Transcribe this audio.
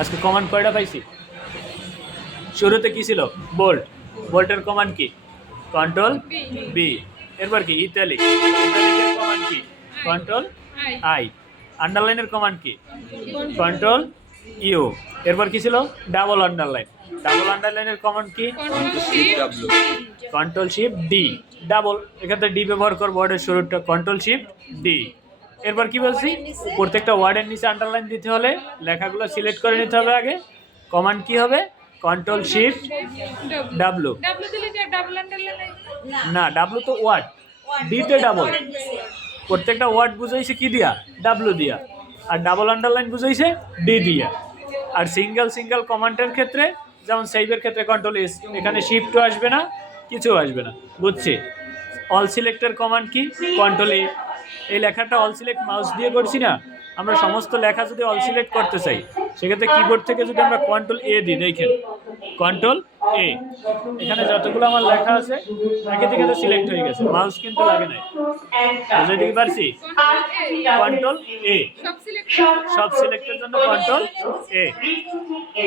আজকে কমান্ড কয়টা পাইছি? শুরুতে কি ছিল? বোল্ট। বোল্টের কমান্ড কি? Control B. এরপর কি? ইটালিক। ইটালিকের কমান্ড কি? Control I. আন্ডারলাইনের কমান্ড কি? Control U. এরপর কি ছিল? Double underline. ডাবল আন্ডারলাইনের কমান্ড কি? Control shift D. ডাবল, এখানে ডি ব্যবহার করবো ওয়ার্ডের শুরুটা। Control shift D. এরপর কি বলছি? প্রত্যেকটা ওয়ার্ডের নিচে আন্ডারলাইন দিতে হলে লেখাগুলো সিলেক্ট করে নিতে হবে আগে। কমান্ড কি হবে? Control shift W. না, ডাব্লু তো ওয়ার্ড, ডিতে ডাবল। প্রত্যেকটা ওয়ার্ড বুঝাইছে কি দিয়া? ডাব্লু দিয়া। আর ডাবল আন্ডারলাইন বুঝাইছে ডি দিয়া। আর সিঙ্গেল সিঙ্গেল কমান্ডের ক্ষেত্রে, যেমন সেভের ক্ষেত্রে কন্ট্রোল এস, এখানে শিফটও আসবে না, কিছু আসবে না। বুঝছি? অল সিলেক্টের কমান্ড কি? কন্ট্রোল এ। এই লেখাটা অল সিলেক্ট মাউস দিয়ে করছি না, আমরা সমস্ত লেখা যদি অল সিলেক্ট করতে চাই সেক্ষেত্রে কিবোর্ড থেকে যদি আমরা কন্ট্রোল এ দিই, দেখেন কন্ট্রোল এ, এখানে যতগুলো আমার লেখা আছে একে থেকে তো সিলেক্ট হয়ে গেছে, মাউস কিন্তু লাগে নাই। বুঝতে দিতে পারছি? কন্ট্রোল এ, সব সিলেক্টের জন্য কন্ট্রোল এ।